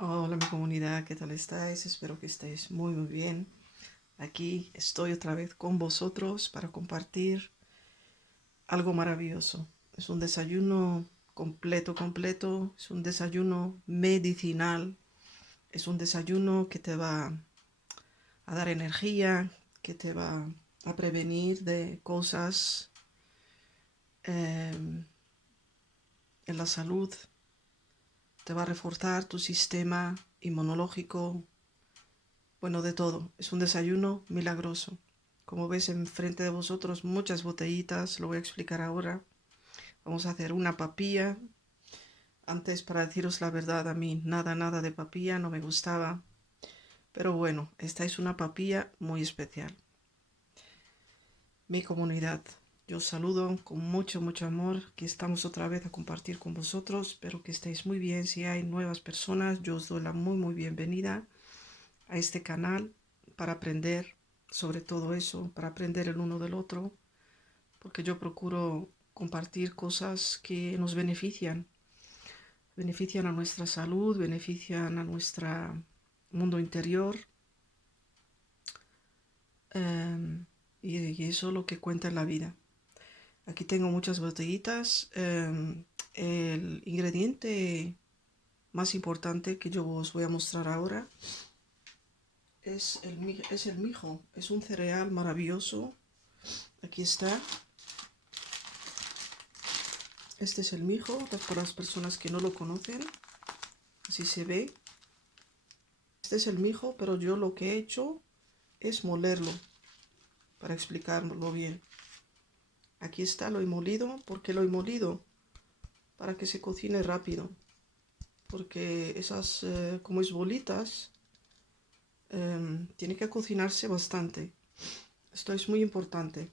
Hola mi comunidad, ¿qué tal estáis? Espero que estéis muy bien. Aquí estoy otra vez con vosotros para compartir algo maravilloso. Es un desayuno completo, es un desayuno medicinal, es un desayuno que te va a dar energía, que te va a prevenir de cosas en la salud, te va a reforzar tu sistema inmunológico. Bueno, de todo. Es un desayuno milagroso. Como ves enfrente de vosotros muchas botellitas, lo voy a explicar ahora. Vamos a hacer una papilla. Antes, para deciros la verdad, a mí nada de papilla, no me gustaba. Pero bueno, esta es una papilla muy especial. Mi comunidad, yo os saludo con mucho amor. Aquí estamos otra vez a compartir con vosotros. Espero que estéis muy bien. Si hay nuevas personas, yo os doy la muy bienvenida a este canal para aprender sobre todo eso, para aprender el uno del otro, porque yo procuro compartir cosas que nos benefician a nuestra salud, benefician a nuestro mundo interior, y eso es lo que cuenta en la vida. Aquí tengo muchas botellitas. El ingrediente más importante que yo os voy a mostrar ahora es el mijo. Es un cereal maravilloso. Aquí está. Este es el mijo, para las personas que no lo conocen. Así se ve. Este es el mijo, pero yo lo que he hecho es molerlo, para explicarlo bien. Aquí está, lo he molido. ¿Por qué lo he molido? Para que se cocine rápido. Porque esas, como es bolitas, tiene que cocinarse bastante. Esto es muy importante.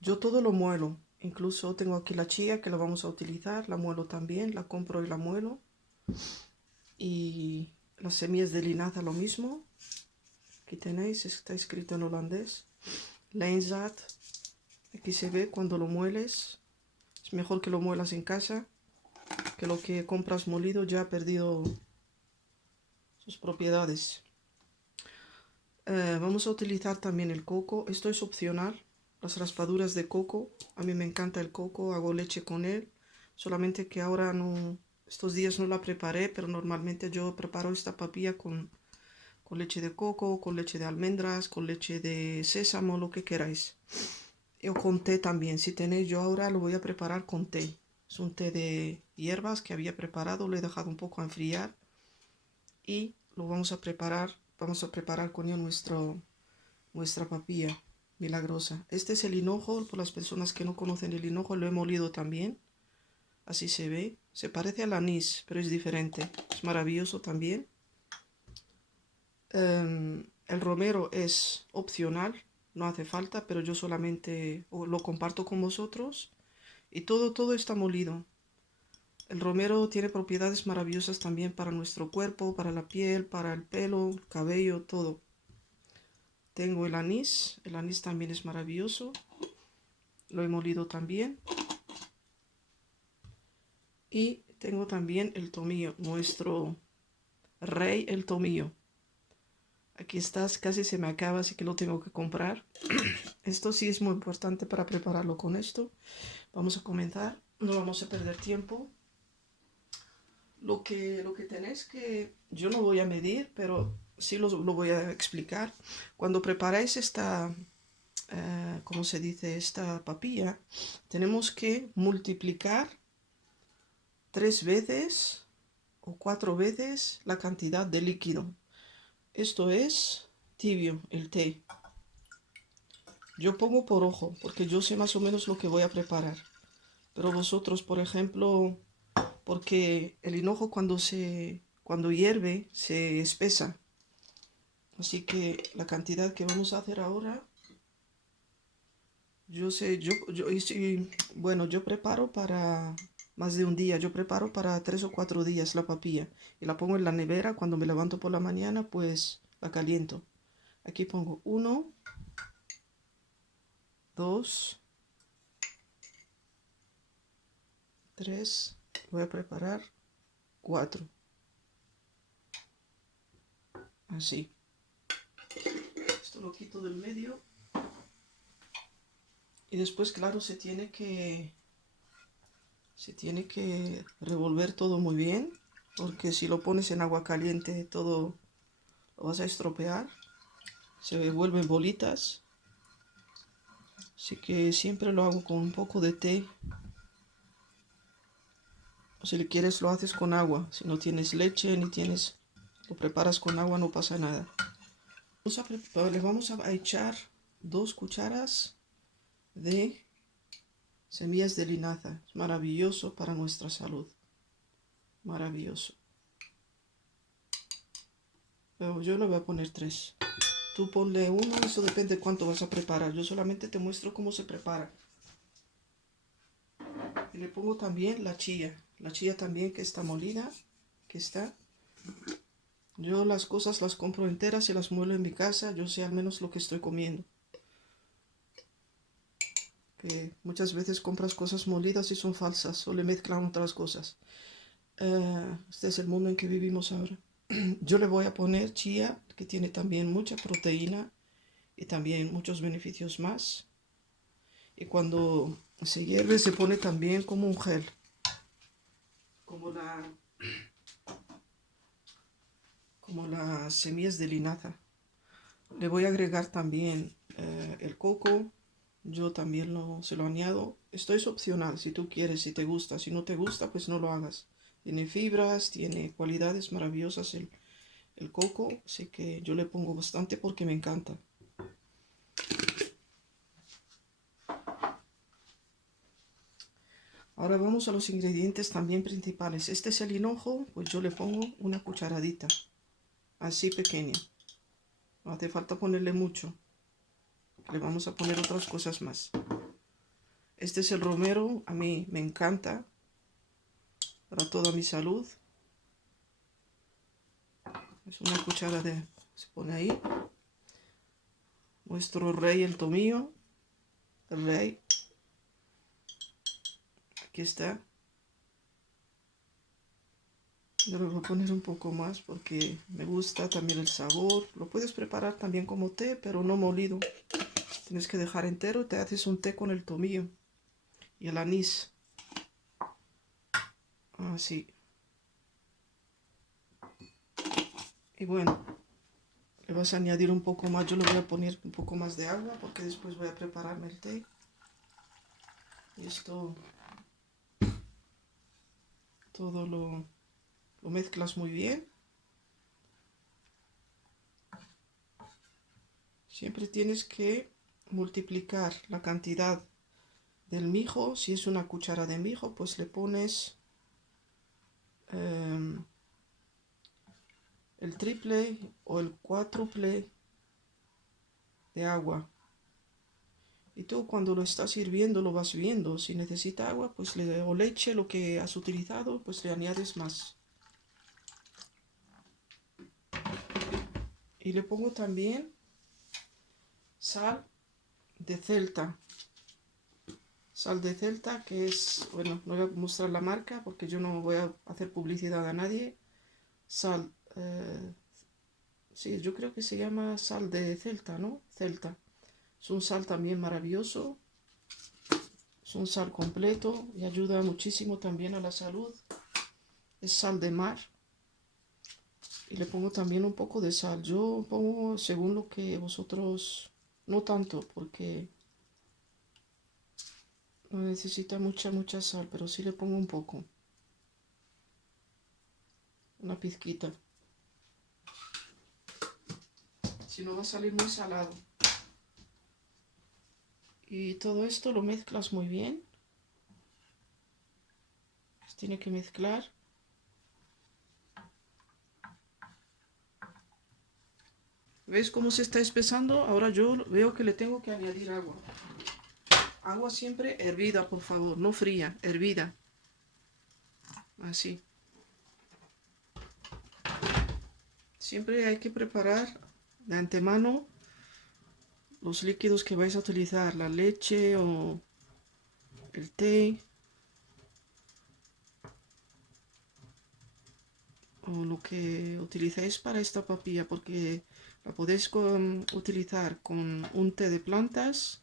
Yo todo lo muelo. Incluso tengo aquí la chía que la vamos a utilizar. La muelo también, la compro y la muelo. Y las semillas de linaza lo mismo. Aquí tenéis, está escrito en holandés. Leinzaad. Aquí se ve cuando lo mueles. Es mejor que lo muelas en casa, que lo que compras molido ya ha perdido sus propiedades. Vamos a utilizar también el coco. Esto es opcional. Las raspaduras de coco. A mí me encanta el coco. Hago leche con él. Solamente que ahora no... Estos días no la preparé, pero normalmente yo preparo esta papilla con leche de coco, con leche de almendras, con leche de sésamo, lo que queráis. O con té también. Si tenéis, yo ahora lo voy a preparar con té. Es un té de hierbas que había preparado. Lo he dejado un poco a enfriar. Y lo vamos a preparar. Vamos a preparar con ello nuestra papilla milagrosa. Este es el hinojo. Por las personas que no conocen el hinojo, lo he molido también. Así se ve. Se parece al anís, pero es diferente. Es maravilloso también. El romero es opcional, no hace falta, pero yo solamente lo comparto con vosotros. Y todo está molido. El romero tiene propiedades maravillosas también para nuestro cuerpo, para la piel, para el pelo, el cabello, todo. Tengo el anís también es maravilloso. Lo he molido también. Y tengo también el tomillo, nuestro rey, el tomillo. Aquí estás, casi se me acaba, así que lo tengo que comprar. Esto sí es muy importante para prepararlo con esto. Vamos a comenzar, no vamos a perder tiempo. Lo que tenéis que, yo no voy a medir, pero sí lo voy a explicar. Cuando preparáis esta, ¿cómo se dice? Esta papilla, tenemos que multiplicar 3 veces o 4 veces la cantidad de líquido. Esto es tibio, el té. Yo pongo por ojo, porque yo sé más o menos lo que voy a preparar. Pero vosotros, por ejemplo, porque el hinojo cuando hierve se espesa. Así que la cantidad que vamos a hacer ahora, yo sé, bueno, yo preparo para más de un día. Yo preparo para 3 o 4 días la papilla y la pongo en la nevera. Cuando me levanto por la mañana, pues la caliento. Aquí pongo 1, 2, 3, Voy a preparar 4. Así. Esto lo quito del medio. Y después, claro, se tiene que revolver todo muy bien. Porque si lo pones en agua caliente, todo lo vas a estropear. Se vuelven bolitas. Así que siempre lo hago con un poco de té. O si le quieres lo haces con agua. Si no tienes leche ni tienes... Lo preparas con agua, no pasa nada. Le vamos a echar 2 cucharas de semillas de linaza. Es maravilloso para nuestra salud. Maravilloso. Pero yo le voy a poner 3. Tú ponle 1, eso depende de cuánto vas a preparar. Yo solamente te muestro cómo se prepara. Y le pongo también la chía. La chía también que está molida. Que está. Yo las cosas las compro enteras y las muelo en mi casa. Yo sé al menos lo que estoy comiendo. Que muchas veces compras cosas molidas y son falsas o le mezclan otras cosas. Este es el mundo en que vivimos ahora. Yo le voy a poner chía, que tiene también mucha proteína y también muchos beneficios más. Y cuando se hierve se pone también como un gel, como las semillas de linaza. Le voy a agregar también el coco. Yo también se lo añado. Esto es opcional, si tú quieres, si te gusta. Si no te gusta, pues no lo hagas. Tiene fibras, tiene cualidades maravillosas el coco, así que yo le pongo bastante porque me encanta. Ahora vamos a los ingredientes también principales. Este es el hinojo, pues yo le pongo una cucharadita, así pequeña. No hace falta ponerle mucho. Le vamos a poner otras cosas más. Este es el romero, a mí me encanta para toda mi salud. Es una cuchara se pone ahí. Nuestro rey, el tomillo. El rey. Aquí está. Yo le voy a poner un poco más porque me gusta también el sabor. Lo puedes preparar también como té, pero no molido. Tienes que dejar entero y te haces un té con el tomillo y el anís. Así. Y bueno, le vas a añadir un poco más. Yo le voy a poner un poco más de agua porque después voy a prepararme el té. Y esto todo lo mezclas muy bien. Siempre tienes que multiplicar la cantidad del mijo. Si es una cuchara de mijo, pues le pones el triple o el cuádruple de agua. Y tú cuando lo estás hirviendo lo vas viendo. Si necesita agua, pues o leche, lo que has utilizado, pues le añades más. Y le pongo también sal de Celta. Sal de Celta, que es, bueno, no voy a mostrar la marca porque yo no voy a hacer publicidad a nadie. Sal, sí, yo creo que se llama sal de Celta, ¿no? Celta. Es un sal también maravilloso. Es un sal completo y ayuda muchísimo también a la salud. Es sal de mar. Y le pongo también un poco de sal. Yo pongo según lo que vosotros, no tanto porque no necesita mucha sal, pero sí le pongo un poco. Una pizquita. Si no va a salir muy salado. Y todo esto lo mezclas muy bien. Se tiene que mezclar. ¿Ves cómo se está espesando? Ahora yo veo que le tengo que añadir agua. Agua siempre hervida, por favor, no fría, hervida. Así. Siempre hay que preparar de antemano los líquidos que vais a utilizar, la leche o el té. o lo que utilicéis para esta papilla, porque la podéis utilizar con un té de plantas,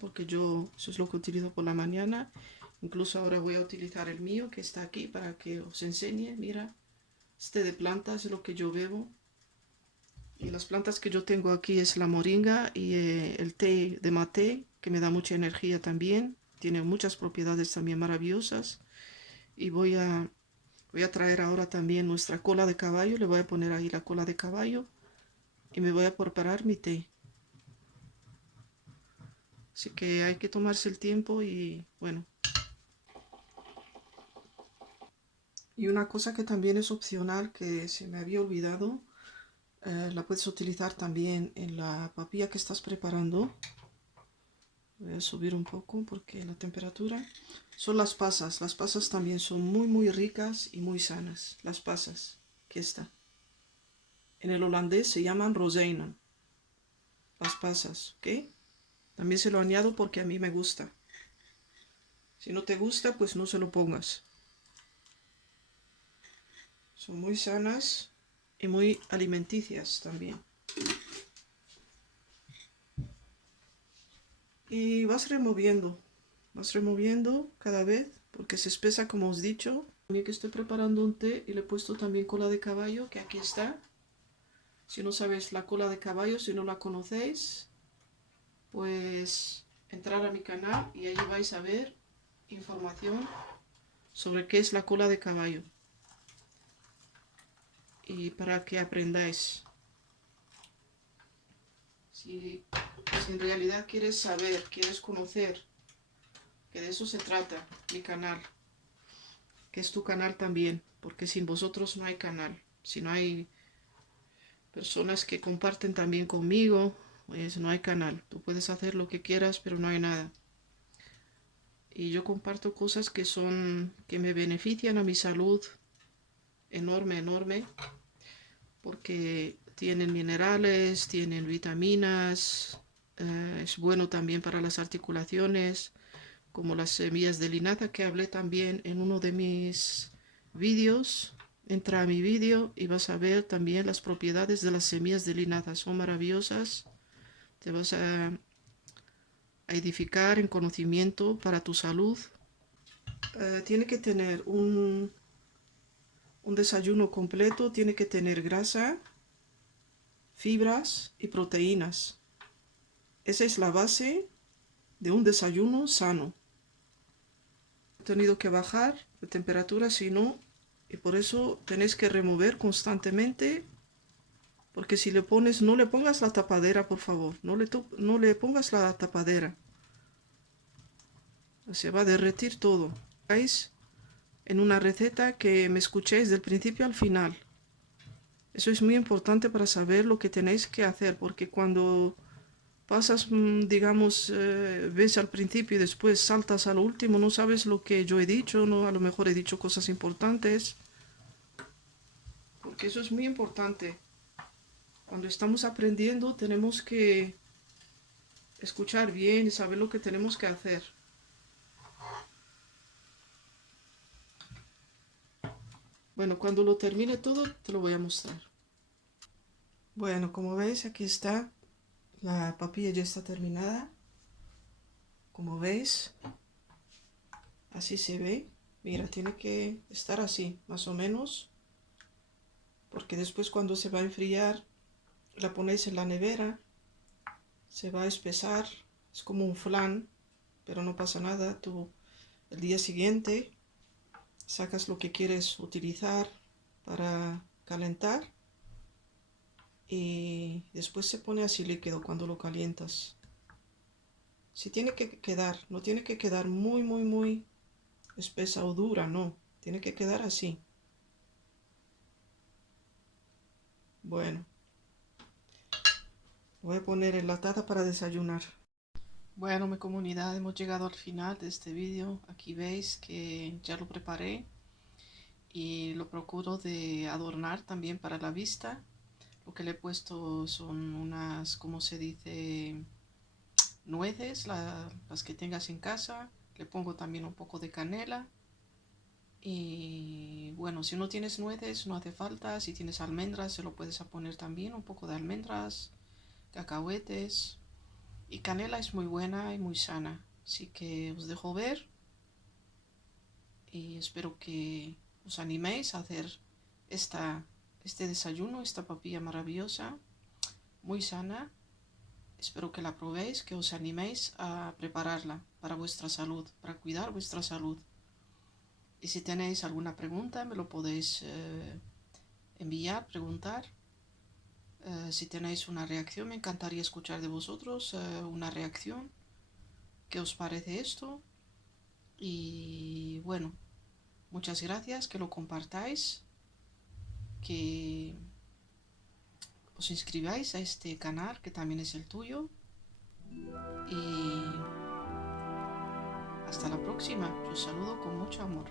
porque yo eso es lo que utilizo por la mañana. Incluso ahora voy a utilizar el mío que está aquí para que os enseñe. Mira, este de plantas es lo que yo bebo. Y las plantas que yo tengo aquí es la moringa y el té de maté, que me da mucha energía también. Tiene muchas propiedades también maravillosas. Y voy a traer ahora también nuestra cola de caballo. Le voy a poner ahí la cola de caballo y me voy a preparar mi té. Así que hay que tomarse el tiempo y bueno. Y una cosa que también es opcional que se me había olvidado, la puedes utilizar también en la papilla que estás preparando. Voy a subir un poco porque la temperatura. Son las pasas. Las pasas también son muy ricas y muy sanas. Las pasas. Aquí está. En el holandés se llaman rozijnen. Las pasas, ¿ok? También se lo añado porque a mí me gusta. Si no te gusta, pues no se lo pongas. Son muy sanas y muy alimenticias también. Y vas removiendo cada vez porque se espesa como os he dicho. También que estoy preparando un té y le he puesto también cola de caballo, que aquí está. Si no sabéis la cola de caballo, si no la conocéis, pues entrar a mi canal y ahí vais a ver información sobre qué es la cola de caballo. Y para que aprendáis. Si en realidad quieres saber, quieres conocer, que de eso se trata mi canal, que es tu canal también, porque sin vosotros no hay canal. Si no hay personas que comparten también conmigo, pues no hay canal. Tú puedes hacer lo que quieras, pero no hay nada. Y yo comparto cosas que me benefician a mi salud enorme, porque tienen minerales, tienen vitaminas, es bueno también para las articulaciones, como las semillas de linaza que hablé también en uno de mis vídeos. Entra a mi vídeo y vas a ver también las propiedades de las semillas de linaza, son maravillosas. Te vas a edificar en conocimiento para tu salud. Tiene que tener un desayuno completo, tiene que tener grasa, fibras y proteínas. Esa es la base de un desayuno sano. He tenido que bajar de temperatura, si no, y por eso tenéis que remover constantemente, porque si le pones, no le pongas la tapadera, por favor, no le pongas la tapadera. Se va a derretir todo. ¿Veis? En una receta que me escuchéis del principio al final. Eso es muy importante para saber lo que tenéis que hacer, porque cuando pasas, digamos, ves al principio y después saltas a lo último, no sabes lo que yo he dicho, no, a lo mejor he dicho cosas importantes, porque eso es muy importante. Cuando estamos aprendiendo tenemos que escuchar bien y saber lo que tenemos que hacer. Bueno, cuando lo termine todo te lo voy a mostrar. Bueno, como veis aquí está, la papilla ya está terminada. Como veis, así se ve. Mira, tiene que estar así, más o menos, porque después cuando se va a enfriar, la ponéis en la nevera, se va a espesar, es como un flan, pero no pasa nada. Tú el día siguiente sacas lo que quieres utilizar para calentar y después se pone así líquido cuando lo calientas. Si tiene que quedar, no tiene que quedar muy espesa o dura, no, tiene que quedar así. Bueno, voy a poner enlatada para desayunar. Bueno, mi comunidad, hemos llegado al final de este vídeo. Aquí veis que ya lo preparé y lo procuro de adornar también para la vista. Lo que le he puesto son unas, ¿cómo se dice? Nueces, las que tengas en casa. Le pongo también un poco de canela y bueno. bueno, si no tienes nueces no hace falta, si tienes almendras se lo puedes poner también, un poco de almendras, cacahuetes. Y canela es muy buena y muy sana, así que os dejo ver y espero que os animéis a hacer este desayuno, esta papilla maravillosa, muy sana. Espero que la probéis, que os animéis a prepararla para vuestra salud, para cuidar vuestra salud. Y si tenéis alguna pregunta, me lo podéis enviar, preguntar. Si tenéis una reacción, me encantaría escuchar de vosotros una reacción. ¿Qué os parece esto? Y bueno, muchas gracias, que lo compartáis, que os inscribáis a este canal, que también es el tuyo. Y hasta la próxima. Yo os saludo con mucho amor.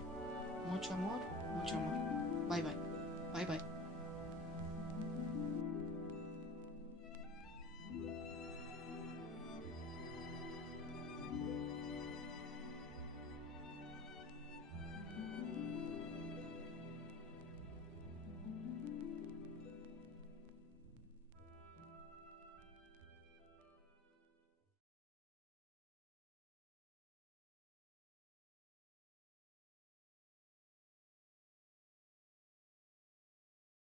Mucho amor, mucho amor. Bye bye. Bye bye.